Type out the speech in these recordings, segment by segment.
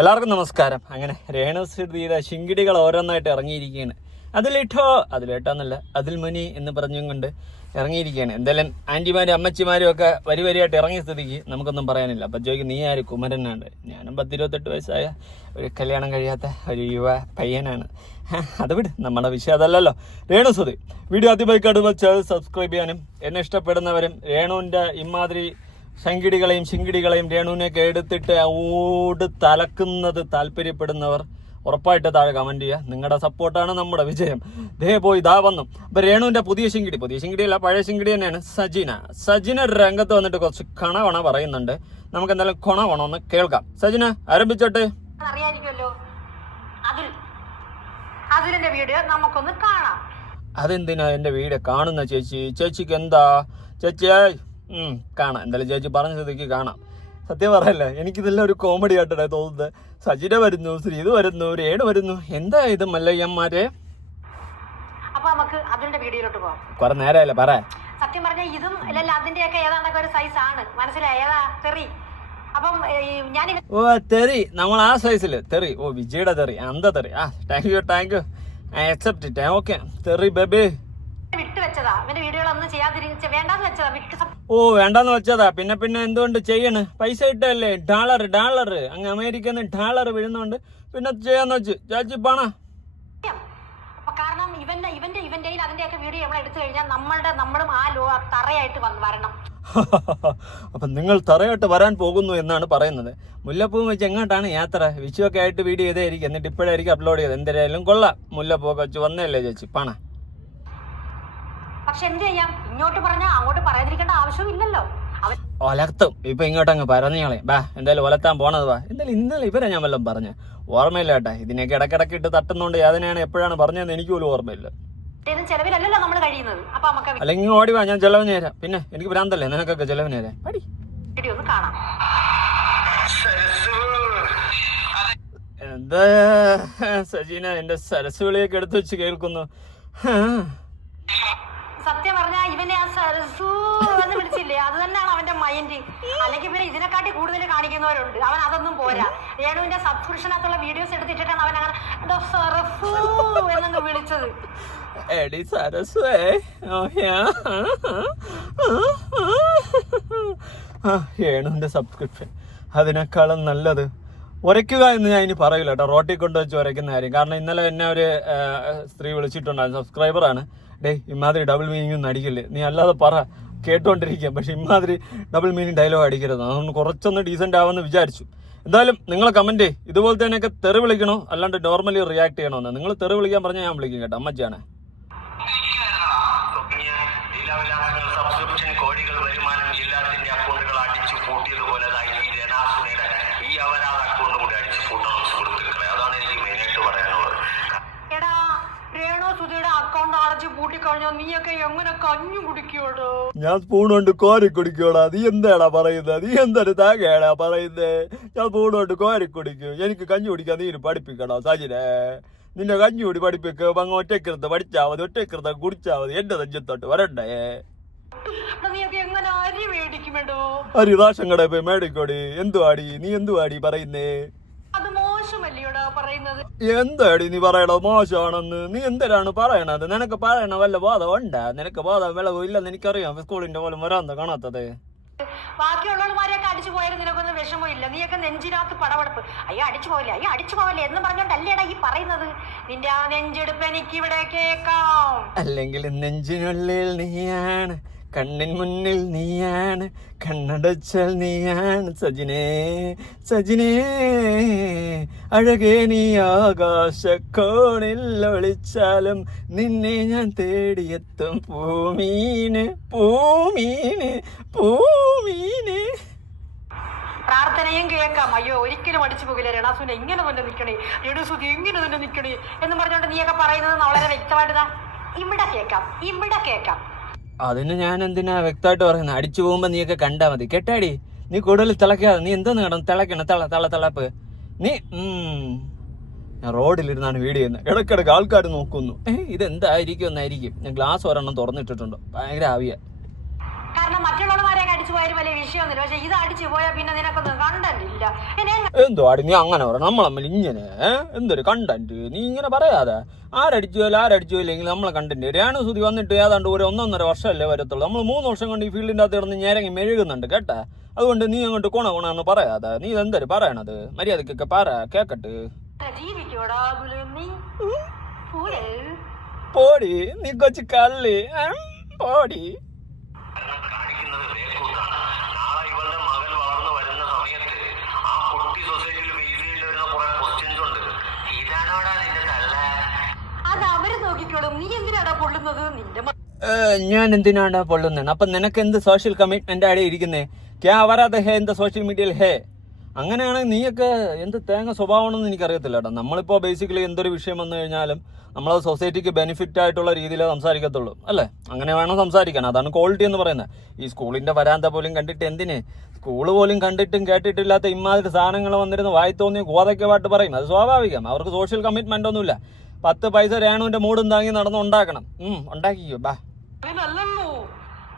എല്ലാവർക്കും നമസ്കാരം. അങ്ങനെ രേണുസുധീര ശിങ്കിടികൾ ഓരോന്നായിട്ട് ഇറങ്ങിയിരിക്കുകയാണ്. അതിലേട്ടാന്നല്ല അതിൽ മുനി എന്ന് പറഞ്ഞും കൊണ്ട് ഇറങ്ങിയിരിക്കുകയാണ്. എന്തായാലും ആൻറ്റിമാരും അമ്മച്ചിമാരും ഒക്കെ വരിയായിട്ട് ഇറങ്ങിയ സ്ഥിതിക്ക് നമുക്കൊന്നും പറയാനില്ല. അപ്പം ചോദിക്കും, നീ ആര്? കുമരനാണ്. ഞാനും 10-28 വയസ്സായ ഒരു കല്യാണം കഴിയാത്ത ഒരു യുവ പയ്യനാണ്. അത് വിട്, നമ്മുടെ വിഷയം അതല്ലല്ലോ. രേണുസുധി വീഡിയോ ആദ്യമായി വെച്ചാൽ സബ്സ്ക്രൈബ് ചെയ്യാനും എന്നെ ഇഷ്ടപ്പെടുന്നവരും രേണുവിൻ്റെ ഇമാതിരി ശങ്കിടികളെയും രേണുവിനെയൊക്കെ എടുത്തിട്ട് ഓട് തലക്കുന്നത് താല്പര്യപ്പെടുന്നവർ ഉറപ്പായിട്ട് താഴെ കമന്റ് ചെയ്യുക. നിങ്ങളുടെ സപ്പോർട്ടാണ് നമ്മുടെ വിജയം. ഇതാ വന്നു. അപ്പൊ രേണുവിന്റെ പുതിയ ശിങ്കിടിയല്ല, പഴയ ശിങ്കിടി തന്നെയാണ്. സജിന രംഗത്ത് വന്നിട്ട് കുറച്ച് കണവണ പറയുന്നുണ്ട്. നമുക്ക് എന്തായാലും കൊണവണമെന്ന് കേൾക്കാം. സജിന ആരംഭിച്ചോട്ടെ. അറിയായിരിക്കുമല്ലോ, അതിലിന്റെ വീഡിയോ നമുക്കൊന്ന് കാണാം. അതെന്തിനാ എന്റെ വീഡിയോ കാണുന്ന ചേച്ചിക്ക് എന്താ ചേച്ചിയായി കാണാം. എന്തായാലും ചേച്ചി പറഞ്ഞ സ്ഥിതിക്ക് കാണാം. സത്യം പറയല്ലേ, എനിക്കിതെല്ലാം ഒരു കോമഡി ആയിട്ടാണ് തോന്നുന്നത്. സജിന വരുന്നു, ശ്രീത് വരുന്നു, രേണു വരുന്നു. എന്താ ഇത് മല്ലയ്യന്മാരെ? അപ്പൊ നമുക്ക് അതിന്റെ വീഡിയോയിലോട്ട് പോകാം. കുറെ നേരമല്ലേ പറ. സത്യം പറഞ്ഞാൽ ഇതും അതിന്റെയൊക്കെ ഏതാണ്ടൊക്കെ ഒരു സൈസ് ആണ്. മനസ്സിലായി? ഏതാ തെറി. അപ്പം ഞാൻ തെറി, നമ്മൾ ആ സൈസില് തെറി. വിജയുടെ തെറി, അന്ത തെറി. Thank you I accept it. Okay, തെറി ബേബി വിട്ടുവെച്ചതാ. ഇവന്റെ വീഡിയോകളൊന്നും ചെയ്യാതിരിച്ച വേണ്ടാന്ന് വെച്ചതാ. വേണ്ടാന്ന് വെച്ചതാ. പിന്നെ എന്തുകൊണ്ട് ചെയ്യണ്? പൈസ ഇട്ടല്ലേ? ഡാളർ അങ്ങ് അമേരിക്കന്ന് ഡാളർ വീഴുന്നോണ്ട് പിന്നെ ചെയ്യാന്ന് വെച്ച് ചേച്ചി പണ. കാരണം ഇവന്റെ അതിന്റെയൊക്കെ വീഡിയോ നമ്മൾ എടുത്തു കഴിഞ്ഞാൽ നമ്മളും ആ തറയായിട്ട് വരണം. അപ്പൊ നിങ്ങൾ തറയായിട്ട് വരാൻ പോകുന്നു എന്നാണ് പറയുന്നത്. മുല്ലപ്പൂ വെച്ച് എങ്ങോട്ടാണ് യാത്ര? വിഷുവൊക്കെ ആയിട്ട് വീഡിയോ ചെയ്തായിരിക്കും, എന്നിട്ട് ഇപ്പോഴായിരിക്കും അപ്ലോഡ് ചെയ്തത്. എന്തായാലും കൊള്ളാം. മുല്ലപ്പൂ വെച്ച് വന്നല്ലേ ചേച്ചി പണ. പക്ഷെ എന്ത് ചെയ്യാം, ഇങ്ങോട്ട് പറഞ്ഞാൽ അങ്ങോട്ട് പറയാതിരിക്കേണ്ട ആവശ്യമില്ലല്ലോ. ഒലത്തും ഇപ്പൊ ഇങ്ങോട്ടങ്ങ് പറഞ്ഞോളെ. എന്തായാലും ഒലത്താൻ പോണത് എന്തായാലും ഇന്നലെ ഇവരെ ഞാൻ വല്ലതും പറഞ്ഞ ഓർമ്മയില്ല കേട്ടാ. ഇതിനൊക്കെ ഇടക്കിടക്ക് ഇട്ട് തട്ടുന്നോണ്ട് അതിനെയാണ് എപ്പോഴാണ് പറഞ്ഞതെന്ന് എനിക്ക് പോലും ഓർമ്മയില്ല. ചെലവിലല്ലോ നമ്മൾ കഴിയുന്നത്. അപ്പൊ നമുക്ക് അല്ലെങ്കിൽ ഓടി വാ, ഞാൻ ചെലവിന് തരാം. പിന്നെ എനിക്ക് ഭ്രാന്തല്ലേ, നിനക്കൊക്കെ ചെലവിന് തരാം. വീഡിയോ ഒന്ന് കാണാം. എന്താ സജീന എന്റെ സരസ് വിളിയൊക്കെ എടുത്തു വെച്ച് കേൾക്കുന്നു. സത്യം പറഞ്ഞാ ഇവനെ ആ സരസു എന്ന് വിളിച്ചില്ലേ, അത് തന്നെയാണ് അവന്റെ മൈൻഡ്. അല്ലെങ്കിൽ പിന്നെ ഇതിനെക്കാട്ടി കൂടുതൽ കാണിക്കുന്നവരുണ്ട്. അവൻ അതൊന്നും പോരാ. രേണുവിന്റെ സബ്സ്ക്രിപ്ഷനകത്തുള്ള വീഡിയോസ് എടുത്തിട്ടാണ് അവൻ അങ്ങനെ സരസു എന്നങ്ങ് വിളിച്ചത്. എടി സരസ്വേ, രേണുവിന്റെ സബ്സ്ക്രിപ്ഷൻ അതിനേക്കാളും നല്ലത് ഉരയ്ക്കുക എന്ന് ഞാൻ ഇനി പറയില്ല കേട്ടോ. റോട്ടിൽ കൊണ്ടുവച്ച് ഉരയ്ക്കുന്ന കാര്യം. കാരണം ഇന്നലെ എന്നെ ഒരു സ്ത്രീ വിളിച്ചിട്ടുണ്ടായിരുന്നു, സബ്സ്ക്രൈബറാണ്. ഇമാതിരി ഡബിൾ മീനിങ് ഒന്നും അടിക്കില്ലേ, നീ അല്ലാതെ പറ കേട്ടോണ്ടിരിക്കാം. പക്ഷെ ഇമാതിരി ഡബിൾ മീനിങ് ഡയലോഗ് അടിക്കരുത്. അതുകൊണ്ട് കുറച്ചൊന്ന് ഡീസെന്റ് ആവുമെന്ന് വിചാരിച്ചു. എന്തായാലും നിങ്ങളെ കമന്റ് ഇതുപോലെ തന്നെയൊക്കെ തെറി വിളിക്കണോ അല്ലാണ്ട് നോർമലി റിയാക്ട് ചെയ്യണമെന്ന്. നിങ്ങൾ തെറി വിളിക്കാൻ പറഞ്ഞാൽ ഞാൻ വിളിക്കും കേട്ടോ. അമ്മച്ചാണ് കോടികൾ വരുമാനം എല്ലാത്തിന്റെ അക്കൗണ്ടുകൾ അടിച്ചു പൂട്ടിയതുപോലെ ഈ അവരാ അക്കൗണ്ട് കൂടി അടിച്ചു പൂട്ടണം. സുഹൃത്തുക്കളെ, അതാണ് എനിക്ക് മെയിനായിട്ട് പറയാനുള്ളത്. എടാ, രേണുസുധിയുടെ അക്കൗണ്ട് അടച്ചു പൂട്ടിക്കഴിഞ്ഞാൽ നീയൊക്കെ എങ്ങനെ കഞ്ഞു കുടിക്കോടോ? ഞാൻ സ്പൂൺ കൊണ്ട് കോരി കുടിക്കോടാ. നീ എന്താടാ പറയുന്നത്? നീ എന്തൊരു താകയാടാ പറയുന്നത്? ഞാൻ സ്പൂൺ കൊണ്ട് കോരി കുടിക്കും. എനിക്ക് കഞ്ഞി കുടിക്കാൻ നീ പഠിപ്പിക്കണോ സജിനെ? നിന്റെ കഞ്ഞി കൂടി പഠിപ്പിക്കുക. അങ്ങ് ഒറ്റക്കൃത്ത് പഠിച്ചാൽ മതി, ഒറ്റക്കൃത്ത് കുടിച്ചാൽ മതി. എന്റെ നെഞ്ചത്തോട്ട് വരണ്ടേ? അരി റേഷൻ കടയിൽ പോയി മേടിക്കോടി. എന്തുവാടി നീ എന്തുവാടി പറയുന്നേ? എന്താടി നീ പറയണോ മോശമാണെന്ന്? നീ എന്തിനാണ് പറയണത്? നിനക്ക് പറയണ വല്ല ബോധം ഉണ്ടാ? നിനക്ക് ബോധം വിളവ് ഇല്ലെന്ന് എനിക്കറിയാം. സ്കൂളിന്റെ പോലും വരാന്താ കാണാത്തത്. ബാക്കിയുള്ളവന്മാരെയൊക്കെ അടിച്ചു പോയാലും നിനക്കൊന്നും വിഷമമില്ല. നീയൊക്കെ നെഞ്ചിനകത്ത് പടവെടുപ്പ്. അയ്യോ അടിച്ചു പോവില്ലേ എന്ന് പറഞ്ഞോണ്ടല്ലേടാ ഈ പറയുന്നത്. നിന്റെ ആ നെഞ്ചെടുപ്പ് എനിക്ക് ഇവിടെ കേൾക്കാം. അല്ലെങ്കിൽ നെഞ്ചിനുള്ളിൽ നീയാണ്, കണ്ണിൻ മുന്നിൽ നീയാണ്, കണ്ണടച്ചാൽ നീയാണ് സജിനേ അഴകേ. നീ ആകാശക്കോണിൽ ഒളിച്ചാലും നിന്നെ ഞാൻ തേടിയെത്തും പൂമീന്. പ്രാർത്ഥനയും കേൾക്കാം. അയ്യോ ഒരിക്കലും അടിച്ചു പോകില്ല. രേണുസുധി ഇങ്ങനെ തന്നെ നിൽക്കണേ, രേണുസുധി ഇങ്ങനെ തന്നെ നിൽക്കണേ എന്ന് പറഞ്ഞോണ്ട് നീയൊക്കെ പറയുന്നത് വളരെ വ്യക്തമായിട്ട് ഇവിടെ കേൾക്കാം. അതിന് ഞാൻ എന്തിനാ വ്യക്തമായിട്ട് പറയുന്നത്? അടിച്ചു പോകുമ്പോ നീയൊക്കെ കണ്ടാ മതി കേട്ടാടി. നീ കൂടുതൽ തിളക്കാതെ. നീ എന്തെന്ന് കിടന്നു തിളക്കണം? തിളപ്പ് നീ. ഞാൻ റോഡിലിരുന്നാണ് വീഡിയോ ചെയ്യുന്നത്. ഇടയ്ക്കിടയ്ക്ക് ആൾക്കാർ നോക്കുന്നു. ഇതെന്തായിരിക്കും എന്നായിരിക്കും. ഞാൻ ഗ്ലാസ് ഒരെണ്ണം തുറന്നിട്ടിട്ടുണ്ട്. ഭയങ്കര ആവിയ. കാരണം മറ്റുള്ളവന്മാരെ അടിച്ചു പോയാലും വലിയ വിഷയമൊന്നുമില്ല. പക്ഷെ ഇത് അടിച്ചു പോയാൽ പിന്നെ നിനക്കൊന്നും കണ്ടന്റില്ല. എന്തോ അടി നീ അങ്ങനെ പറ, നമ്മളമ്മ ഇങ്ങനെ എന്തൊരു കണ്ടന്റ് നീ ഇങ്ങനെ പറയാതെ. ആരടിച്ചു ഇല്ലെങ്കിൽ നമ്മളെ കണ്ടന്റ്. രേണുസുതി വന്നിട്ട് ഏതാണ്ട് ഒരു 1.5 വർഷമല്ലേ വരത്തുള്ളൂ. നമ്മൾ 3 വർഷം കൊണ്ട് ഈ ഫീൽഡിന്റെ അകത്ത് ഇറന്ന് ഞെരങ്ങി മെഴുകുന്നുണ്ട് കേട്ടാ. അതുകൊണ്ട് നീ അങ്ങോട്ട് കൊണന്ന് പറയാതെ. നീ എന്തൊരു പറയണത്? മര്യാദക്കൊക്കെ പറ, കേക്കട്ട്. ജീവിക്കോടാ നീ. പോടി നീ കൊച്ചു കള്ളി, പോടി. കാണിക്കുന്നത് വേക്കൂത്താണ്. നാളെ ഇവളുടെ മകൻ വളർന്നു വരുന്ന സമയത്ത് ആ കുട്ടി സൊസൈറ്റിയിൽ ഫേസ് ചെയ്യേണ്ടി വരുന്ന കുറെ ക്വസ്റ്റ്യൻസ് ഉണ്ട്. ഇതാണോടാ നിന്റെ തള്ള? അത് അവര് നോക്കിക്കോളും. നീ എന്തിനാടാ പൊള്ളുന്നത്? നിന്റെ ഞാൻ എന്തിനാണ് പൊള്ളുന്നത്? അപ്പൊ നിനക്ക് എന്ത് സോഷ്യൽ കമ്മിറ്റ്മെന്റ് ആടെ ഇരിക്കുന്നേ? ക്യാ വരാതെ ഹേ എന്ത് സോഷ്യൽ മീഡിയയിൽ ഹേ? അങ്ങനെയാണെങ്കിൽ നീയൊക്കെ എന്ത് തേങ്ങ സ്വഭാവമാണെന്ന് എനിക്കറിയത്തില്ല കേട്ടോ. നമ്മളിപ്പോൾ ബേസിക്കലി എന്തൊരു വിഷയം വന്നു കഴിഞ്ഞാലും നമ്മളത് സൊസൈറ്റിക്ക് ബെനിഫിറ്റ് ആയിട്ടുള്ള രീതിയിലേ സംസാരിക്കത്തുള്ളൂ അല്ലേ? അങ്ങനെ വേണം സംസാരിക്കാൻ. അതാണ് ക്വാളിറ്റി എന്ന് പറയുന്നത്. ഈ സ്കൂളിന്റെ വരാന്ത പോലും കണ്ടിട്ട് എന്തിന്, സ്കൂള് പോലും കണ്ടിട്ടും കേട്ടിട്ടില്ലാത്ത ഇമാതിരി സാധനങ്ങൾ വന്നിരുന്ന് വായി തോന്നിയ ഗോതയ്ക്കവായിട്ട് പറയും. അത് സ്വാഭാവികം. അവർക്ക് സോഷ്യൽ കമ്മിറ്റ്മെന്റ് ഒന്നുമില്ല. 10 പൈസ രേണുവിന്റെ മൂടും താങ്ങി നടന്ന് ഉണ്ടാക്കണം. ഉണ്ടാക്കിക്കോ ബാ. നല്ലല്ലോ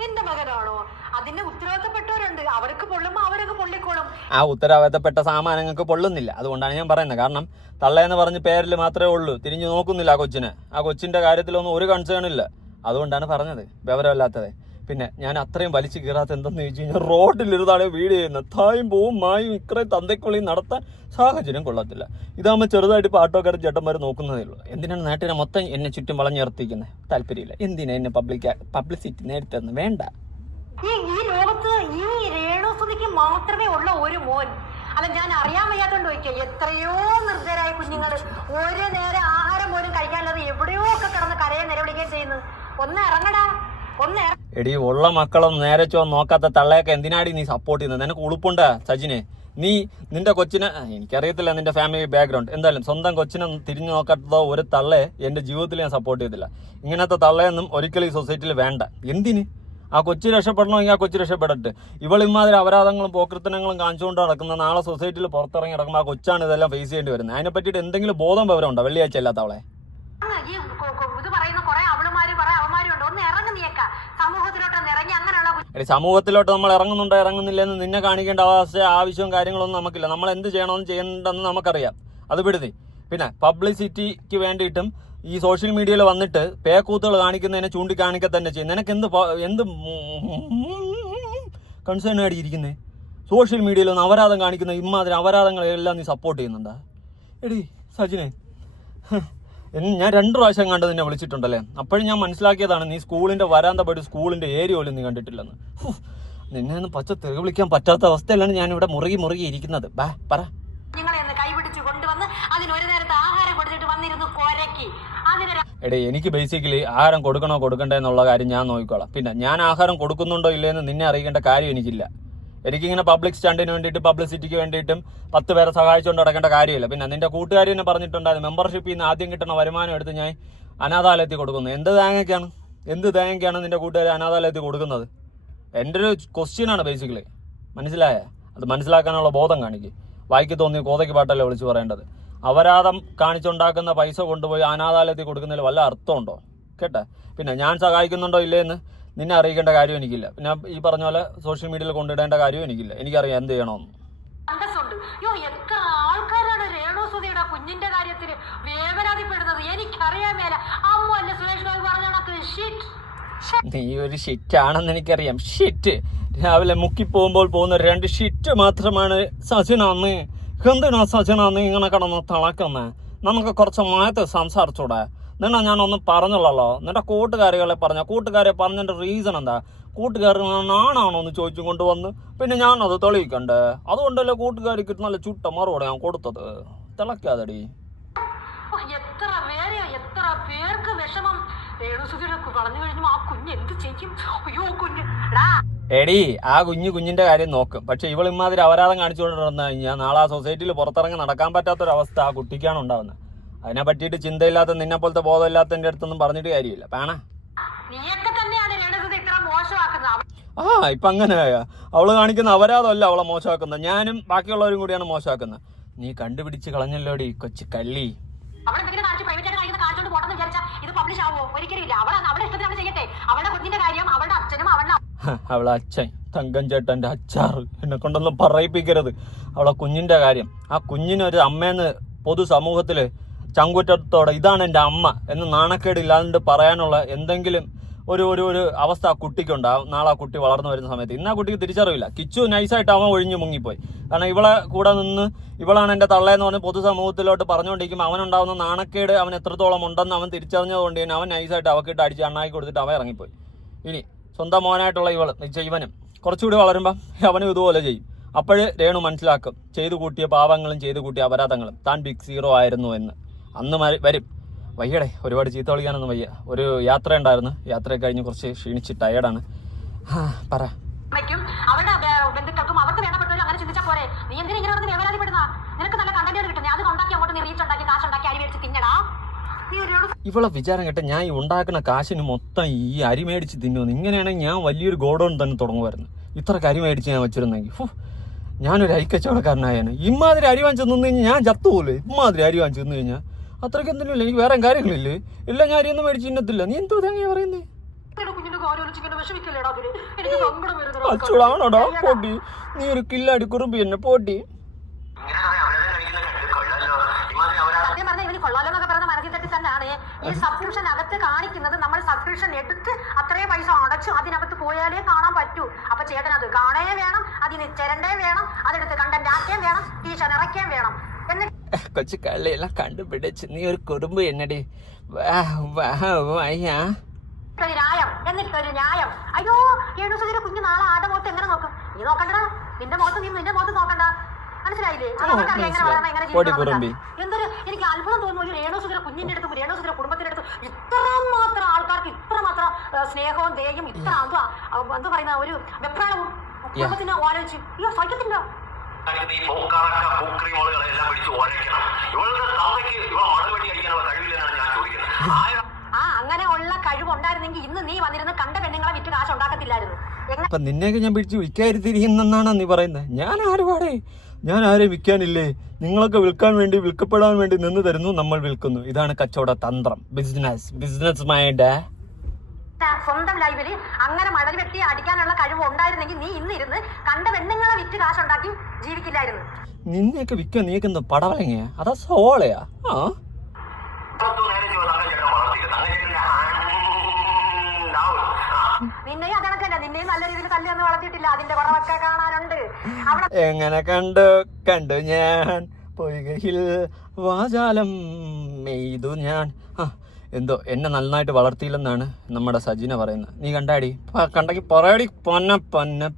നിന്റെ മകനാണോ? അതിന്റെ ഉത്തരവാദിത്തപ്പെട്ടവരുണ്ട്. അവർക്ക് പൊള്ളുമ്പോ അവരൊക്കെ പൊള്ളിക്കോളും. ആ ഉത്തരവാദിത്തപ്പെട്ട സാമാനങ്ങൾക്ക് പൊള്ളുന്നില്ല. അതുകൊണ്ടാണ് ഞാൻ പറയുന്നത്. കാരണം തള്ളയെന്ന് പറഞ്ഞ് പേരിൽ മാത്രമേ ഉള്ളൂ, തിരിഞ്ഞു നോക്കുന്നില്ല ആ കൊച്ചിനെ. ആ കൊച്ചിന്റെ കാര്യത്തിലൊന്നും ഒരു കൺസേൺ ഇല്ല. അതുകൊണ്ടാണ് പറഞ്ഞത് വിവരമില്ലാത്തത്. പിന്നെ ഞാൻ അത്രയും വലിച്ചു കീറാത്ത എന്തെന്ന് ചോദിച്ചു കഴിഞ്ഞാൽ റോഡിലിരുന്നാണ് വീട് ചെയ്യുന്നത്. തായും പോവും മായും ഇത്രയും തന്തയ്ക്കുള്ളിൽ നടത്താൻ സാഹചര്യം കൊള്ളത്തില്ല. ഇതാകുമ്പോൾ ചെറുതായിട്ട് ഇപ്പോൾ ആട്ടോക്കാരും ചേട്ടന്മാർ നോക്കുന്നതേ ഉള്ളൂ. എന്തിനാണ് നാട്ടിനെ മൊത്തം എന്നെ ചുറ്റും വളഞ്ഞിർത്തിക്കുന്നത്? താല്പര്യമില്ല. എന്തിനാ എന്നെ പബ്ലിസിറ്റി നേരിട്ട് തന്നു? വേണ്ട. ഈ ലോകത്ത് ഈ രേണുസുതിക്ക് മാത്രമേ ഉള്ള ഒരു മോൻ. അല്ല, ഞാൻ അറിയാൻ വയ്യാത്തോണ്ട് ചോദിക്കുക. എത്രയോ നിർദ്ധരായ കുഞ്ഞുങ്ങൾ ഒരു നേരം ആഹാരം പോലും കഴിക്കാനല്ലാതെ എവിടെയോ ഒക്കെ കിടന്ന് കരയെ നിലവിളിക്കുകയും ചെയ്യുന്നു. ഒന്ന് ഇറങ്ങടാ, ഒന്ന് എടി ഉള്ള മക്കളൊന്നും നേരെ ചോ നോക്കാത്ത തള്ളയൊക്കെ എന്തിനാടി നീ സപ്പോർട്ട് ചെയ്യുന്നത്? നിനക്ക് ഉളുപ്പുണ്ടാ സജിനെ? നിന്റെ കൊച്ചിനെ, എനിക്കറിയത്തില്ല നിന്റെ ഫാമിലി ബാക്ക്ഗ്രൗണ്ട്, എന്തായാലും സ്വന്തം കൊച്ചിനെ തിരിഞ്ഞു നോക്കാത്തതോ ഒരു തള്ളയെ എന്റെ ജീവിതത്തിൽ ഞാൻ സപ്പോർട്ട് ചെയ്തില്ല. ഇങ്ങനത്തെ തള്ളയൊന്നും ഒരിക്കലും ഈ സൊസൈറ്റിയിൽ വേണ്ട. എന്തിന്? ആ കൊച്ചി രക്ഷപ്പെടണമെങ്കിൽ ആ കൊച്ചി രക്ഷപ്പെടട്ടെ. ഇവളിമാതിരി അപരാധങ്ങളും പോക്കൃത്തനങ്ങളും കാണിച്ചുകൊണ്ട് നടക്കുന്ന നാളെ സൊസൈറ്റിയിൽ പുറത്തിറങ്ങി നടക്കുമ്പോൾ ആ കൊച്ചാണ് ഇതെല്ലാം ഫേസ് ചെയ്യേണ്ടി വരുന്നത്. അതിനെ പറ്റിയിട്ട് എന്തെങ്കിലും ബോധം വിവരമുണ്ടോ? വെള്ളിയാഴ്ച അല്ലാത്തവളെ ഇത് പറയുന്ന കുറെ അവളുമാരും കുറെ അവന്മാരും ഉണ്ട്. ഒന്ന് ഇറങ്ങി നീക്ക സമൂഹത്തിലോട്ടൊന്ന് ഇറങ്ങി. അങ്ങനെയുള്ള സമൂഹത്തിലോട്ട് നമ്മൾ ഇറങ്ങുന്നുണ്ടോ ഇറങ്ങുന്നില്ലെന്ന് നിന്നെ കാണിക്കേണ്ട ആവശ്യവും കാര്യങ്ങളൊന്നും നമുക്കില്ല. നമ്മൾ എന്ത് ചെയ്യണമെന്ന് ചെയ്യേണ്ടെന്ന് നമുക്കറിയാം. അത് വിടുതി. പിന്നെ പബ്ലിസിറ്റിക്ക് വേണ്ടിയിട്ടും ഈ സോഷ്യൽ മീഡിയയിൽ വന്നിട്ട് പേക്കൂത്തുകൾ കാണിക്കുന്നതിനെ ചൂണ്ടിക്കാണിക്കുക തന്നെ ചെയ്യും. നിനക്ക് എന്ത് കൺസേൺ ആടിയിരിക്കുന്നേ? സോഷ്യൽ മീഡിയയിൽ ഒന്ന് അപരാധം കാണിക്കുന്ന ഇമാതിരി അപരാധങ്ങളെല്ലാം നീ സപ്പോർട്ട് ചെയ്യുന്നുണ്ടാ? എടി സജിനെ, ഞാൻ 2 പ്രാവശ്യം കണ്ട് നിന്നെ വിളിച്ചിട്ടുണ്ടല്ലേ. അപ്പോഴും ഞാൻ മനസ്സിലാക്കിയതാണ് നീ സ്കൂളിന്റെ വരാന്ത പോയിട്ട് സ്കൂളിന്റെ ഏരിയ പോലും നീ കണ്ടിട്ടില്ലെന്ന്. നിന്നെ ഒന്ന് പച്ച തെറി വിളിക്കാൻ പറ്റാത്ത അവസ്ഥയിലാണ് ഞാൻ ഇവിടെ മുറുകി ഇരിക്കുന്നത്. ബാ പറ. നിങ്ങളെ ഒന്ന് കൈപിടിച്ച് കൊണ്ടുവന്ന് അതിനൊരു നേരത്തെ ആഹാരം കൊടുത്തിട്ട് വന്നിരുന്നു കൊരക്കി. എടേ, എനിക്ക് ബേസിക്കലി ആഹാരം കൊടുക്കണോ കൊടുക്കണ്ടേ എന്നുള്ള കാര്യം ഞാൻ നോക്കിക്കോളാം. പിന്നെ ഞാൻ ആഹാരം കൊടുക്കുന്നുണ്ടോ ഇല്ലയെന്ന് നിന്നെ അറിയിക്കേണ്ട കാര്യം എനിക്കില്ല. എനിക്കിങ്ങനെ പബ്ലിക് സ്റ്റാൻഡിന് വേണ്ടിയിട്ട് പബ്ലിസിറ്റിക്ക് വേണ്ടിയിട്ടും 10 പേരെ സഹായിച്ചുകൊണ്ട് നടക്കേണ്ട കാര്യമില്ല. പിന്നെ നിന്റെ കൂട്ടുകാരി തന്നെ പറഞ്ഞിട്ടുണ്ടായിരുന്നു മെമ്പർഷിപ്പിൽ നിന്ന് ആദ്യം കിട്ടുന്ന വരുമാനം എടുത്ത് ഞാൻ അനാഥാലയത്തിൽ കൊടുക്കുന്നു. എന്ത് തേങ്ങയ്ക്കാണ് നിന്റെ കൂട്ടുകാരി അനാഥാലയത്തിൽ കൊടുക്കുന്നത്? എൻ്റെ ഒരു ക്വസ്റ്റ്യനാണ് ബേസിക്കലി. മനസ്സിലായ? അത് മനസ്സിലാക്കാനുള്ള ബോധം കാണിക്കും. വായിക്ക് തോന്നിയ കോതയ്ക്ക് പാട്ടല്ലേ വിളിച്ച് പറയേണ്ടത്. അപരാധം കാണിച്ചുണ്ടാക്കുന്ന പൈസ കൊണ്ടുപോയി അനാഥാലയത്തിൽ കൊടുക്കുന്നതിൽ വല്ല അർത്ഥമുണ്ടോ? കേട്ടെ. പിന്നെ ഞാൻ സഹായിക്കുന്നുണ്ടോ ഇല്ലേന്ന് നിന്നെ അറിയിക്കേണ്ട കാര്യം എനിക്കില്ല. പിന്നെ ഈ പറഞ്ഞ പോലെ സോഷ്യൽ മീഡിയയിൽ കൊണ്ടിടേണ്ട കാര്യവും എനിക്കില്ല. എനിക്കറിയാം എന്ത് ചെയ്യണമെന്ന്. എത്ര ആൾക്കാരാണ് രേണുസുതിയുടെ കുഞ്ഞിന്റെ കാര്യത്തിന് വേവലാതിപ്പെടുന്നത്? എനിക്കറിയാൻ മേല. അമ്മ അല്ലേ സുരേഷ് ബാബു പറഞ്ഞ നീ ഒരു ഷിറ്റാണെന്ന് എനിക്കറിയാം. ഷിറ്റ് രാവിലെ മുക്കി പോകുമ്പോൾ പോകുന്ന 2 ഷിറ്റ് മാത്രമാണ് സജിനാന്ന്. എന്തിനാ സജിനാന്ന് ഇങ്ങനെ കിടന്ന് തിളക്കുന്നത്? നമുക്ക് കുറച്ച് മായത്ത് സംസാരിച്ചൂടെ? നിന്നെ ഞാനൊന്നും പറഞ്ഞുള്ളല്ലോ. നിന്റെ കൂട്ടുകാരികളെ പറഞ്ഞതിന്റെ റീസൺ എന്താ? കൂട്ടുകാരി നാണാണോ എന്ന് ചോദിച്ചു കൊണ്ടുവന്ന് പിന്നെ ഞാനത് തെളിയിക്കണ്ടേ? അതുകൊണ്ടല്ലേ കൂട്ടുകാരിക്ക് നല്ല ചുട്ട മറുപടി ഞാൻ കൊടുത്തത്. തിളക്കാതടി. എത്ര പേർക്ക് വിഷമം. രേണുസുതിയുടെ പറഞ്ഞു കഴിഞ്ഞു ആ കുഞ്ഞ് എന്ത് ചെയ്യും? അയ്യോ കുഞ്ഞ്. എടി, ആ കുഞ്ഞിന്റെ കാര്യം നോക്കും. പക്ഷെ ഇവളിമാതിരി അപരാധം കാണിച്ചുകൊണ്ട് നടന്നു കഴിഞ്ഞാൽ നാളെ ആ സൊസൈറ്റിയിൽ പുറത്തിറങ്ങി നടക്കാൻ പറ്റാത്തൊരവസ്ഥ ആ കുട്ടിക്കാണ് ഉണ്ടാവുന്നത്. അതിനെ പറ്റിയിട്ട് ചിന്തയില്ലാത്ത നിന്നെ പോലത്തെ ബോധമില്ലാത്തതിന്റെ അടുത്തൊന്നും പറഞ്ഞിട്ട് കാര്യമില്ല. പേണ ഇപ്പൊ അങ്ങനെയാ. അവള് കാണിക്കുന്ന അപരാധമല്ല അവളെ മോശമാക്കുന്നത്, ഞാനും ബാക്കിയുള്ളവരും കൂടിയാണ് മോശമാക്കുന്നത്. നീ കണ്ടുപിടിച്ച് കളഞ്ഞല്ലോടി കൊച്ചു കള്ളി. അവളെ അച്ഛൻ തങ്കം ചേട്ടൻ്റെ അച്ചാറ് എന്നെ കൊണ്ടൊന്നും പറയിപ്പിക്കരുത്. അവളെ കുഞ്ഞിൻ്റെ കാര്യം, ആ കുഞ്ഞിനൊരു അമ്മേന്ന് പൊതുസമൂഹത്തിൽ ചങ്കുറ്റത്തോടെ ഇതാണ് എൻ്റെ അമ്മ എന്ന് നാണക്കേടില്ലാണ്ട് പറയാനുള്ള എന്തെങ്കിലും ഒരു അവസ്ഥ ആ കുട്ടിക്കുണ്ടാവും. നാളെ ആ കുട്ടി വളർന്നു വരുന്ന സമയത്ത്. ഇന്ന് ആ കുട്ടിക്ക് തിരിച്ചറിവില്ല. കിച്ചു നൈസായിട്ട് അവൻ ഒഴിഞ്ഞു മുങ്ങിപ്പോയി. കാരണം ഇവളെ കൂടെ നിന്ന് ഇവളാണ് എൻ്റെ തള്ളയെന്ന് പറഞ്ഞ് പൊതുസമൂഹത്തിലോട്ട് പറഞ്ഞുകൊണ്ടിരിക്കുമ്പോൾ അവനുണ്ടാവുന്ന നാണക്കേട് അവൻ എത്രത്തോളം ഉണ്ടെന്ന് അവൻ തിരിച്ചറിഞ്ഞതുകൊണ്ട് തന്നെ അവൻ നൈസായിട്ട് അവക്കിട്ട് അടിച്ച് അണ്ണാക്കി കൊടുത്തിട്ട് അവൻ ഇറങ്ങിപ്പോയി. ഇനി സ്വന്തം മോനായിട്ടുള്ള ഇവനും കുറച്ചുകൂടി വളരുമ്പം അവനും ഇതുപോലെ ചെയ്യും. അപ്പോഴ് രേണു മനസ്സിലാക്കും ചെയ്തു കൂട്ടിയ പാവങ്ങളും ചെയ്തു കൂട്ടിയ അപരാധങ്ങളും താൻ ബിഗ് സീറോ ആയിരുന്നു എന്ന്. അന്ന് വരും. വയ്യടേ, ഒരുപാട് ചീത്ത വിളിക്കാനൊന്നും വയ്യ. ഒരു യാത്ര ഉണ്ടായിരുന്നു, യാത്ര കഴിഞ്ഞ് കുറച്ച് ക്ഷീണിച്ച് ടയർഡാണ്. പറ. അവരുടെ ബന്ധുക്കൾക്കും അവർക്ക് വേണ്ടപ്പെട്ടവരും അങ്ങനെ ചിന്തിച്ചാൽ പോരെ? നീ എന്തിനാ ഇങ്ങനെ നടന്ന് വേവലാതിപ്പെടുന്ന? നിനക്ക് നല്ല കണ്ടന്റ് കിട്ടുന്നത് അത് ഉണ്ടാക്കി അങ്ങോട്ട് നീ റീച്ച് ഉണ്ടാക്കി കാശുണ്ടാക്കി അരി മേടിച്ച് തിന്നടാ. ഇവളെ വിചാരം കേട്ട ഞാൻ ഈ ഉണ്ടാക്കുന്ന കാശിന് മൊത്തം ഈ അരി മേടിച്ച് തിന്നുന്നു. ഇങ്ങനെയാണെങ്കിൽ ഞാൻ വലിയൊരു ഗോഡൗൺ തന്നെ തുടങ്ങുമായിരുന്നു. ഇത്രയ്ക്ക് അരി മേടിച്ച് ഞാൻ വെച്ചിരുന്നെങ്കിൽ ഞാനൊരു അരിക്കച്ചവടക്കാരനായാണ്. ഇമാതിരി അരി വാങ്ങിച്ചു തിന്നു കഴിഞ്ഞാൽ ഞാൻ ചത്തുപോലെ. ഇമാതിരി അരി വാങ്ങിച്ചു തിന്നു കഴിഞ്ഞാൽ അത്രയ്ക്ക് എന്തെങ്കിലും എനിക്ക് വേറെ കാര്യങ്ങളില്ലേ? ഇല്ല, ഞാൻ അരിയൊന്നും മേടിച്ച് തിന്നത്തില്ല. നീ എന്തോ തേങ്ങ പറയുന്നേ? അച്ചോടാണോടാ പോട്ടി, നീ ഒരു കില്ലാടി കുറുമ്പി എന്നെ പോട്ടി. ഈ സബ്സ്ക്രിപ്ഷൻ അകത്ത് കാണിക്കുന്നത് നമ്മൾ സബ്സ്ക്രിപ്ഷൻ എടുത്ത് അത്രയും പൈസ അടച്ചു അതിനകത്ത് പോയാലേ കാണാൻ പറ്റൂ. അപ്പൊ ചേട്ടൻ അത് കാണേ വേണം, അതിന് ചെരണ്ടേ വേണം, അതെടുത്ത് കണ്ടന്റ് ആക്കേം വേണം, ടീഷർട്ട് ഇറക്കേം വേണം. കൊച്ചു കള്ളിയെല്ലാം കണ്ടുപിടിച്ച് നീ ഒരു കുറുമ്പ് എന്നടി. എന്നിട്ടൊരു ന്യായം. അയ്യോ രേണുസുതിയുടെ കുഞ്ഞ് നാളെ ആടെ മുഖത്ത് എങ്ങനെ നോക്കും? നീ നോക്കണ്ടടാ, നിന്റെ മുഖത്ത് നോക്കണ്ട. മനസ്സിലായില്ലേ? എന്തൊരു എനിക്ക് അത്ഭുതം തോന്നുന്നു. ഒരു രേണുസുതിര കുഞ്ഞിന്റെ അടുത്തും രേണുസുതിര കുടുംബത്തിന്റെ അടുത്തും ഇത്രമാത്രം ആൾക്കാർക്ക് ഇത്രമാത്രം സ്നേഹവും ദയയും ഇത്ര എന്താ പറയുന്ന ഒരു വെപ്രാളവും കുടുംബത്തിന് ആലോചിച്ച് അയ്യോ സഹിക്കത്തില്ല. അങ്ങനെയുള്ള കഴിവുണ്ടായിരുന്നെങ്കിൽ ഇന്ന് നീ വന്നിരുന്ന് കണ്ട പെണ്ണുങ്ങളെ വിറ്റ് കാശ് ഉണ്ടാക്കത്തില്ലായിരുന്നു. നിന്നെയൊക്കെ ഞാൻ പിടിച്ച് വിൽക്കാതിരിക്കുന്നെന്നാണ് നീ പറയുന്നത്. ഞാൻ ആരുപാടേ, ഞാൻ ആരെ വിൽക്കാനില്ലേ? നിങ്ങളൊക്കെ വിൽക്കാൻ വേണ്ടി വിൽക്കപ്പെടാൻ വേണ്ടി നിന്ന് തരുന്നു, നമ്മൾ വിൽക്കുന്നു. ഇതാണ് കച്ചവട തന്ത്രം, ബിസിനസ് മൈൻഡ്. സ്വന്തം ലൈവില് അങ്ങനെ മടൽ വെട്ടി അടിക്കാനുള്ള കഴിവ് ഉണ്ടായിരുന്നെങ്കിൽ നീ ഇന്ന് ഇരുന്ന് കണ്ട പെണ്ണുങ്ങളെ വിറ്റ് കാശുണ്ടാക്കി ജീവിക്കില്ലായിരുന്നു. നിന്നെയൊക്കെ വിൽക്കാൻ നീയൊക്കെ എന്താ പടവലങ്ങയാ? അതാ സോളയാ? നിന്നെയും അതണക്കല്ല, നിന്നെയും നല്ല രീതിയിൽ കല്ലൊന്നും വളർത്തിയിട്ടില്ല. അതിന്റെ കുറവൊക്കെ കാണാനുണ്ട്. എങ്ങനെ കണ്ടു ഞാൻ പൊയ്കയിൽ വാചാലം മെയ്തു ഞാൻ. എന്തോ എന്നെ നന്നായിട്ട് വളർത്തിയില്ലെന്നാണ് നമ്മുടെ സജിന പറയുന്നത്. നീ കണ്ടാടി? കണ്ടെങ്കിൽ പറയടി. പൊന്നപ്പൂമാനമേ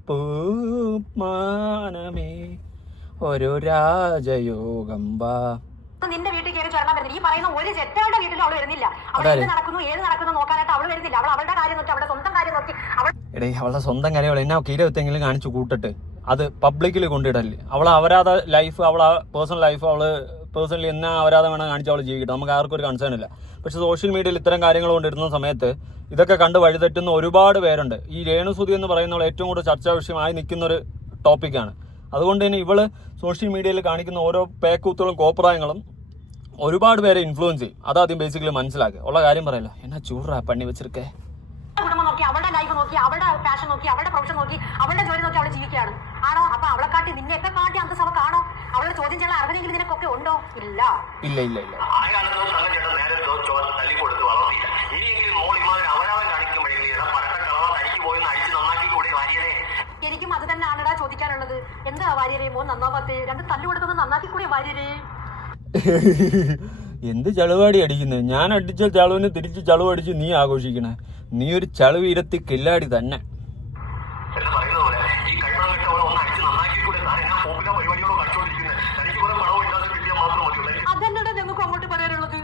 ഒരു രാജയോഗം വാ. നിന്റെ വീട്ടിൽ കയറി ചൊരണം വരുന്നില്ല. ഈ പറയുന്ന ഒരു ചെറ്റകളുടെ വീട്ടിൽ അവള് വരുന്നില്ല. അവൾ ഏത് നടക്കുന്നു നോക്കാനായിട്ട് അവള് വരുന്നില്ല. അവളുടെ കാര്യം നോക്കി, അവളുടെ സ്വന്തം കാര്യം നോക്കി. എടേ, അവളുടെ സ്വന്തം കാര്യങ്ങൾ എന്നാ കീരവത്തെങ്കിലും കാണിച്ചു കൂട്ടിട്ട് അത് പബ്ലിക്കിൽ കൊണ്ടിടല്ലേ. അവളെ അപരാധ ലൈഫ്, അവളെ പേഴ്സണൽ ലൈഫ്, അവള് പേഴ്സണലി എന്നാ അപരാധം വേണം കാണിച്ച് അവൾ ജീവിക്കട്ടെ. നമുക്ക് ആർക്കും ഒരു കൺസേൺ ഇല്ല. പക്ഷെ സോഷ്യൽ മീഡിയയിൽ ഇത്തരം കാര്യങ്ങൾ കൊണ്ടിരുന്ന സമയത്ത് ഇതൊക്കെ കണ്ട് വഴിതെറ്റുന്ന ഒരുപാട് പേരുണ്ട്. ഈ രേണുസുതി എന്ന് പറയുന്നവൾ ഏറ്റവും കൂടുതൽ ചർച്ചാ വിഷയമായി നിൽക്കുന്ന ഒരു ടോപ്പിക്കാണ്. അതുകൊണ്ട് തന്നെ ഇവള് സോഷ്യൽ മീഡിയയിൽ കാണിക്കുന്ന ഓരോ പേക്കൂത്തുകളും കോപ്രായങ്ങളും ഒരുപാട് പേരെ ഇൻഫ്ലുവൻസ് ചെയ്യും. അതാദ്യം ബേസിക്കലി മനസ്സിലാക്കുക. ഉള്ള കാര്യം പറയല്ലോ, എന്നാ ചൂടാ പണി വെച്ചിരിക്കേ. കുടുംബം നോക്കി, അവളുടെ ലൈഫ് നോക്കി, അവളുടെ പാഷൻ നോക്കി, അവളുടെ പ്രൊഫഷൻ നോക്കി, അവളുടെ ജോലി നോക്കി അവൾ ജീവിക്കുകയാണ്. ആണോ? അപ്പൊ അവളെ കാട്ടി നിന്നെയൊക്കെ കാട്ടി അന്തസ് അവക്കാണോ? അവളുടെ ചോദ്യം ചെയ്യാൻ അറിവെങ്കിലും നിനക്കൊക്കെ ഉണ്ടോ? ഇല്ല. എനിക്കും അത് തന്നെ ആണടാ ചോദിക്കാനുള്ളത്. എന്താ വാര്യരെ മോൻ നന്നാവാത്തേ? രണ്ട് തല്ലു കൊടുക്കുന്നത് നന്നാക്കി കൂടെ വാര്യരെ. എന്ത് ചളുവാടി അടിക്കുന്നത്? ഞാൻ അടിച്ച ചളുവിന് തിരിച്ച് ചളുവ് അടിച്ച് നീ ആഘോഷിക്കണേ. നീ ഒരു ചളുവ് ഇരത്തി കില്ലാടി തന്നെ. അതല്ലടാ ഞങ്ങൾക്ക് അങ്ങോട്ട് പറയാനുള്ളത്.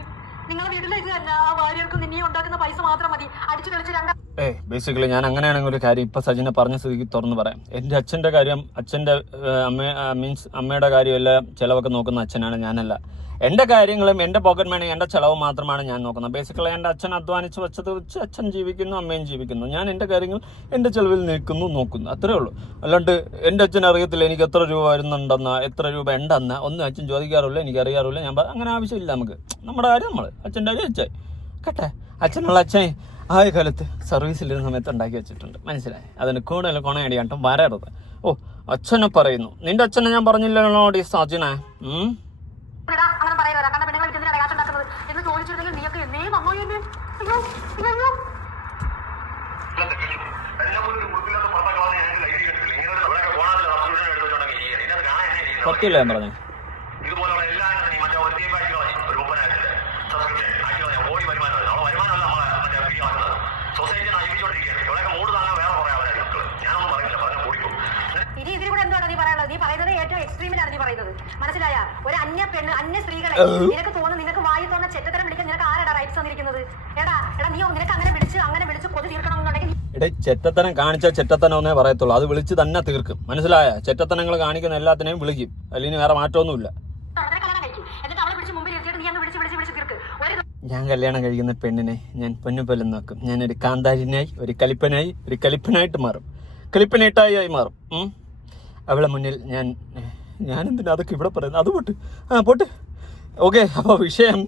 നിങ്ങളെ വീട്ടിലെ ഇത് തന്നെ ആ വാര്യർക്ക് നിന്നെ ഉണ്ടാക്കുന്ന പൈസ മാത്രം മതി. അടിച്ചു കളിച്ച് ബേസിക്കലി ഞാൻ അങ്ങനെയാണെങ്കിൽ ഒരു കാര്യം ഇപ്പൊ സജിനെ പറഞ്ഞ സ്ഥിതിക്ക് തുറന്ന് പറയാം. എൻ്റെ അച്ഛൻ്റെ കാര്യം, അച്ഛൻ്റെ അമ്മയുടെ കാര്യം എല്ലാം ചിലവൊക്കെ നോക്കുന്ന അച്ഛനാണ്, ഞാനല്ല. എൻ്റെ കാര്യങ്ങളും എൻ്റെ പോക്കറ്റ് മണി, എൻ്റെ ചിലവ് മാത്രമാണ് ഞാൻ നോക്കുന്നത്. ബേസിക്കലി എൻ്റെ അച്ഛൻ അധ്വാനിച്ച് വെച്ചത് വെച്ച് അച്ഛൻ ജീവിക്കുന്നു, അമ്മയും ജീവിക്കുന്നു. ഞാൻ എൻ്റെ കാര്യങ്ങൾ എൻ്റെ ചിലവിൽ നോക്കുന്നു, അത്രേ ഉള്ളൂ. അല്ലാണ്ട് എൻ്റെ അച്ഛൻ അറിയത്തില്ല എനിക്ക് എത്ര രൂപ വരുന്നുണ്ടെന്ന, എത്ര രൂപ ഉണ്ടെന്ന ഒന്നും അച്ഛൻ ചോദിക്കാറില്ല, എനിക്ക് അറിയാറില്ല. ഞാൻ അങ്ങനെ ആവശ്യമില്ല. നമുക്ക് നമ്മുടെ കാര്യം നമ്മൾ അച്ഛൻ്റെ കാര്യം അച്ഛൻ കേട്ടെ. അച്ഛനുള്ള അച്ഛൻ ആയ കാലത്ത് സർവീസിലിരുന്ന സമയത്ത് ഉണ്ടാക്കി വെച്ചിട്ടുണ്ട്, മനസ്സിലായി. അതിന് കൂടുതൽ കൊണയടിയാട്ടം വരരുത്. ഓ, അച്ഛനെ പറയുന്നു. നിന്റെ അച്ഛനെ ഞാൻ പറഞ്ഞില്ലല്ലോ ഡി സാജിനെ. അങ്ങനെ പറയുന്നത് കാരണം പെണ്ണുങ്ങൾ എന്തിനാണ് കാശ് ഉണ്ടാക്കുന്നത് എന്ന് ചോദിച്ചിരുന്നെങ്കിൽ നീയൊക്കെ എന്നേ വന്നോ എന്നെ. സത്യമില്ല ഞാൻ പറഞ്ഞു. ഇതുപോലുള്ള എല്ലാ മറ്റേ ഒരു മുപ്പതിനായിരത്തിന്റെ സബ്സ്ക്രിപ്ഷൻ ഓടി വരുമാനം സൊസൈറ്റി നശിപ്പിച്ചുകൊണ്ടിരിക്കുകയാണ്. ഇവിടെയൊക്കെ മൂട് താങ്ങാൻ വേറെ കുറെ അവരാണ് മക്കള്. ഞാനൊന്നും പറയുന്നില്ല, പറഞ്ഞ കൂടിക്കും. ഇനി ഇതിൽ കൂടെ എന്താണ് നീ പറയാനുള്ളത്? നീ പറയുന്നത് ഏറ്റവും എക്സ്ട്രീമിലാണ് നീ പറയുന്നത്, മനസ്സിലായ? ഒരു അന്യ സ്ത്രീകളെ നിനക്ക് തോന്നുന്നു, നിനക്ക് വായി തോന്നുന്ന ചെറ്റത്തരം വിളിക്കാൻ നിനക്ക് ആരാടാ റൈറ്റ്സ് തന്നിരിക്കുന്നത്? എടാ നീ നിനക്ക് അങ്ങനെ വിളിച്ച് കൊതി തീർക്കണമെന്നുണ്ടെങ്കിൽ എടേ, ചെറ്റത്തനം കാണിച്ച ചെറ്റത്തനം എന്നേ പറയത്തുള്ളൂ. അത് വിളിച്ച് തന്നെ തീർക്കും, മനസ്സിലായ? ചെറ്റത്തനങ്ങൾ കാണിക്കുന്ന എല്ലാത്തിനെയും വിളിക്കും, അല്ലെങ്കിൽ വേറെ മാറ്റമൊന്നുമില്ല. ഞാൻ കല്യാണം കഴിക്കുന്ന പെണ്ണിനെ ഞാൻ പൊന്നുപോലെ നോക്കും. ഞാനൊരു കാന്താരിനായി, ഒരു കലിപ്പനായിട്ട് മാറും, കലിപ്പനേട്ടായി മാറും. അവളെ മുന്നിൽ ഞാനെന്തിനാ അതൊക്കെ ഇവിടെ പറയുന്നത്? അത് പോട്ട്. ഓക്കെ, അപ്പോൾ വിഷയം,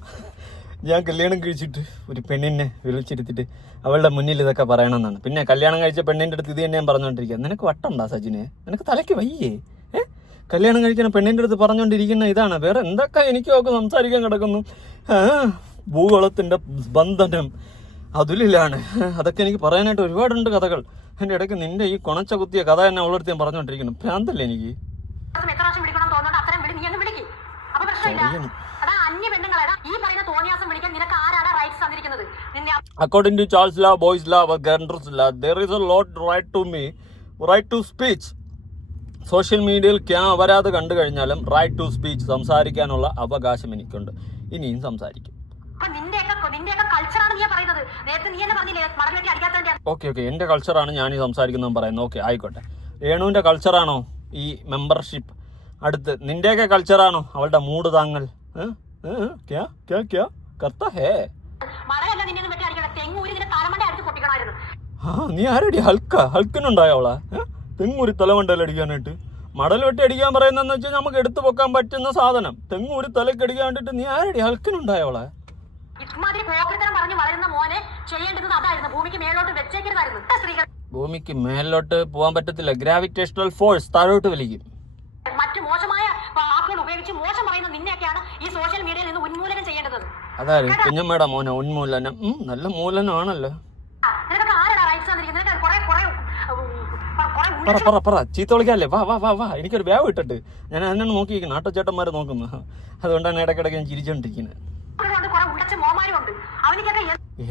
ഞാൻ കല്യാണം കഴിച്ചിട്ട് ഒരു പെണ്ണിനെ വിളിച്ചിരുത്തിട്ട് അവളുടെ മുന്നിൽ ഇതൊക്കെ പറയണമെന്നാണ്. പിന്നെ കല്യാണം കഴിച്ച പെണ്ണിൻ്റെ അടുത്ത് ഇത് തന്നെ ഞാൻ പറഞ്ഞുകൊണ്ടിരിക്കുക. നിനക്ക് വട്ടുണ്ടോ സജിനെ? നിനക്ക് തലയ്ക്ക് വയ്യേ? കല്യാണം കഴിക്കുന്ന പെണ്ണിൻ്റെ അടുത്ത് പറഞ്ഞുകൊണ്ടിരിക്കുന്ന ഇതാണ്. വേറെ എന്തൊക്കെ എനിക്കൊക്കെ സംസാരിക്കാൻ കിടക്കുന്നു. ഭൂഗോളത്തിൻ്റെ ബന്ധനം അതിലാണ്. അതൊക്കെ എനിക്ക് പറയാനായിട്ട് ഒരുപാടുണ്ട് കഥകൾ. എൻ്റെ ഇടയ്ക്ക് നിന്റെ ഈ കൊണച്ച കുത്തിയ കഥ തന്നെ അവളടുത്ത് ഞാൻ പറഞ്ഞുകൊണ്ടിരിക്കുന്നു. ഭ്രാന്തല്ലേ എനിക്ക്? According to Charles law, boys law, Gandalf's law, there is a lot right to speech. Social മീഡിയയിൽ വരാതെ കണ്ടു കഴിഞ്ഞാലും റൈറ്റ് ടു സ്പീച്ച്, സംസാരിക്കാനുള്ള അവകാശം എനിക്കുണ്ട്. ഇനിയും സംസാരിക്കും. ഓക്കെ, എന്റെ കൾച്ചറാണ് ഞാൻ ഈ സംസാരിക്കുന്നതെന്ന് പറയുന്നത്. ഓക്കെ, ആയിക്കോട്ടെ. രേണുവിന്റെ കൾച്ചറാണോ ഈ മെമ്പർഷിപ്പ്? അടുത്ത് നിന്റെയൊക്കെ കൾച്ചറാണോ അവളുടെ മൂട് താങ്ങൽ? നീ ആരടി ഹൾക്കിനുണ്ടായോ അവളെ? തെങ്ങൂരി തലമണ്ടയിൽ അടിക്കാനായിട്ട് മടൽ വെട്ടി അടിക്കാൻ പറയുന്നതെന്ന് വെച്ചാൽ നമുക്ക് എടുത്തു പൊക്കാൻ പറ്റുന്ന സാധനം. തെങ്ങൂരി തലക്ക് അടിക്കാൻ വേണ്ടിട്ട് നീ ആരടി ഹൾക്കിനുണ്ടായോളെ? ഭൂമിക്ക് മേലോട്ട് പോകാൻ പറ്റത്തില്ല. ഗ്രാവിറ്റേഷണൽ ഫോഴ്സ് താഴോട്ട് വലിക്കും. അതായത് കുഞ്ഞമ്മയുടെ മോനെ ഉന്മൂലനം. നല്ല മൂലനമാണല്ലോ. പറ ചീത്ത വിളിക്കാല്ലേ? വാ എനിക്കൊരു ബാഗ് ഇട്ടിട്ട് ഞാൻ അതിനാണ് നോക്കിയിരിക്കുന്നത്. ആട്ടോച്ചേട്ടന്മാരെ നോക്കുന്നു. അതുകൊണ്ടാണ് ഇടയ്ക്കിടയ്ക്ക് ഞാൻ ചിരിച്ചോണ്ടിരിക്കുന്നത്.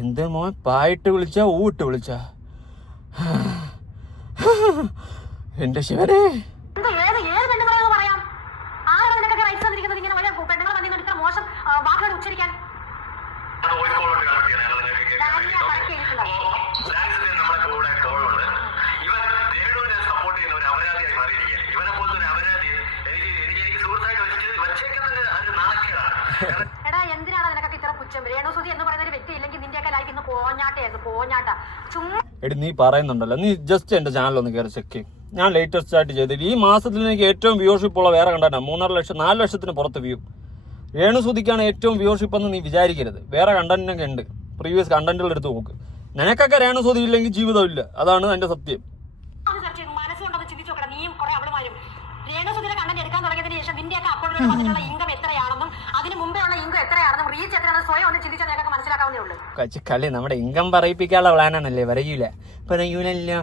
എന്ത് മോൻ പായിട്ട് വിളിച്ചാ ഊട്ട് വിളിച്ചാ? എന്റെ ശിവനെ, എടാ എന്തിനാണ് നിനക്കൊക്കെ ഇത്ര പുച്ഛം? രേണുസുതി എന്ന് പറയുന്ന ഒരു വ്യക്തി ഇല്ലെങ്കിൽ നിന്റെയൊക്കെ ലൈഫ് ഇന്ന് പോഞ്ഞാട്ട ചുമ്മാ. എടി നീ പറയുന്നുണ്ടല്ലോ, നീ ജസ്റ്റ് എന്റെ ചാനൽ ഒന്ന് കയറി ചെക്ക്. ഞാൻ ലേറ്റസ്റ്റ് ആയിട്ട് ചെയ്തിട്ട് ഈ മാസത്തിൽ എനിക്ക് ഏറ്റവും വ്യൂവർഷിപ്പ് ഉള്ള വേറെ കണ്ടാ 3.5 ലക്ഷത്തിന് പുറത്ത് വ്യൂ. രേണുസുതിക്കാണ് ഏറ്റവും വ്യൂവർഷിപ്പ് എന്ന് നീ വിചാരിക്കരുത്. വേറെ കണ്ടന്റൊക്കെ ഉണ്ട്, പ്രീവിയസ് കണ്ടന്റുകൾ എടുത്ത് നോക്ക്. നിനക്കൊക്കെ രേണുസുതി ഇല്ലെങ്കിൽ ജീവിതമില്ല, അതാണ് അതിന്റെ സത്യം. മനസ്സുകൊണ്ടൊന്ന് ചിന്തിച്ചു നോക്കണം. നീയും കുറെ അവളുമാരും രേണുസുതിയുടെ കണ്ടന്റ് എടുക്കാൻ തുടങ്ങിയതിന് ശേഷം നിന്റെയൊക്കെ അക്കൗണ്ടിൽ വന്നിട്ടുള്ള ഇൻകം എത്രയാണെന്നും അതിന് മുമ്പേ ഉള്ള ഇൻകം എത്രയാണെന്നും റീച്ച് എത്രയാണെന്ന് സ്വയം ഒന്ന് ചിന്തിച്ചാൽ നിനക്കൊക്കെ മനസ്സിലാക്കാവുന്നേ ഉള്ളൂ. കളി നമ്മുടെ ഇൻകം പറയിപ്പിക്കാനുള്ള പ്ലാനാണല്ലേ? പറയൂലല്ലോ.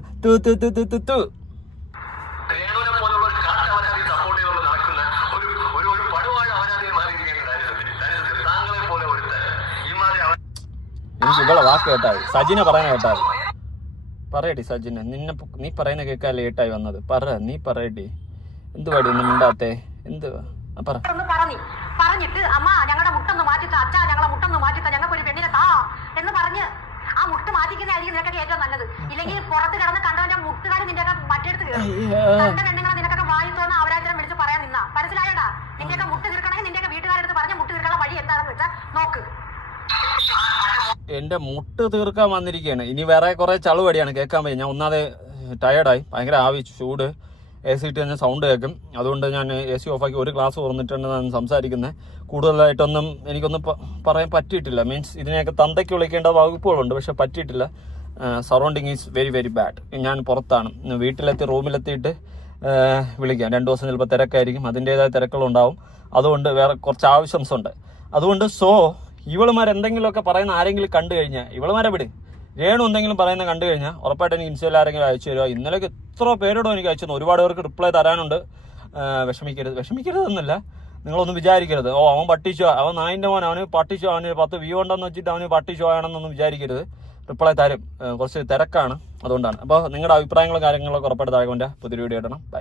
എനിക്ക് ഇവളെ വാക്ക് കേട്ടായി. സജിനെ പറയുന്ന കേട്ടായി. പറയടി സജിനെ, നീ പറയുന്ന കേൾക്കാൻ ലേറ്റായി വന്നത്. നീ പറയടി. എന്തുവാടി ഒന്നും മിണ്ടാത്തേ? എന്തുവാ പറഞ്ഞിട്ട് അമ്മ ഞങ്ങളുടെ മുട്ടൊന്ന് മാറ്റിത്ത, അച്ഛാ ഞങ്ങളെ മുട്ടൊന്ന് മാറ്റിത്ത, ഞങ്ങൾക്ക് ഒരു പെണ്ണിനെ താ എന്ന് പറഞ്ഞ് ആ മുട്ട് മാറ്റിക്കുന്നതായിരിക്കും നിനക്കൊക്കെ ഏറ്റവും നല്ലത്. ഇല്ലെങ്കിൽ പുറത്ത് കിടന്ന് കണ്ടവന്റെ മുട്ടുകാരി നിന്റെയൊക്കെ മറ്റെടുത്ത് കയറും. കണ്ട പെണ്ണുങ്ങളെ നിനക്കൊക്കെ വായി തോന്നുന്ന അവരാചരം വിളിച്ച് പറയാൻ നിന്നാ. മനസ്സിലായോടാ? നിന്റെയൊക്കെ മുട്ട് തീർക്കണമെങ്കിൽ നിന്റെയൊക്കെ വീട്ടുകാരെടുത്ത് പറഞ്ഞ മുട്ട് തീർക്കാനുള്ള വഴി എന്താണെന്ന് വെച്ചാൽ നോക്ക്. എന്റെ മുട്ട് തീർക്കാൻ വന്നിരിക്കുകയാണ്. ഇനി വേറെ കുറെ ചളുവടിയാണ് കേൾക്കാൻ വയ്യ. ഞാൻ ഒന്നാതെ ടയേർഡായി, ഭയങ്കര ആവി, ചൂട്. AC ഇട്ട് തന്നെ സൗണ്ട് കേൾക്കും. അതുകൊണ്ട് ഞാൻ AC ഓഫാക്കി ഒരു ക്ലാസ് തുറന്നിട്ടാണ് ഞാൻ സംസാരിക്കുന്നത്. കൂടുതലായിട്ടൊന്നും എനിക്കൊന്നും പറയാൻ പറ്റിയിട്ടില്ല. മീൻസ് ഇതിനെയൊക്കെ തന്തയ്ക്ക് വിളിക്കേണ്ട വകുപ്പുകളുണ്ട്, പക്ഷെ പറ്റിയിട്ടില്ല. Surrounding is very very bad. ഞാൻ പുറത്താണ്, വീട്ടിലെത്തി റൂമിലെത്തിയിട്ട് വിളിക്കാം. 2 ദിവസം ചിലപ്പോൾ തിരക്കായിരിക്കും, അതിൻ്റേതായ തിരക്കുകളുണ്ടാവും. അതുകൊണ്ട് വേറെ കുറച്ച് ആവശ്യംസുണ്ട്. അതുകൊണ്ട് ഇവളുമാർ എന്തെങ്കിലുമൊക്കെ പറയുന്ന ആരെങ്കിലും കണ്ടു കഴിഞ്ഞാൽ ഇവളുമാരെ വിട്. രേണു എന്തെങ്കിലും പറയുന്നത് കണ്ടു കഴിഞ്ഞാൽ ഉറപ്പായിട്ട് എനിക്ക് ഇൻസ്റ്റയിൽ ആരെങ്കിലും അയച്ചു തരുമോ. ഇന്നലേക്ക് എത്ര പേരോടും എനിക്ക് അയച്ചു തന്നു. ഒരുപാട് പേർക്ക് റിപ്ലൈ തരാനുണ്ട്. വിഷമിക്കരുതെന്നല്ല, നിങ്ങളൊന്നും വിചാരിക്കരുത് അവൻ പട്ടിച്ചോ, അവൻ നായിൻ്റെ മോൻ, അവന് പട്ടിച്ചോ, അവന് 10 വ്യൂ ഉണ്ടെന്ന് വെച്ചിട്ട് അവന് പട്ടിച്ചോ ആണെന്നൊന്നും വിചാരിക്കരുത്. റിപ്ലൈ തരും, കുറച്ച് തിരക്കാണ്, അതുകൊണ്ടാണ്. അപ്പോൾ നിങ്ങളുടെ അഭിപ്രായങ്ങളും കാര്യങ്ങളൊക്കെ ഉറപ്പായിട്ട് താഴെ പുതിയൊരു വീഡിയോ ഇടണം. ബൈ.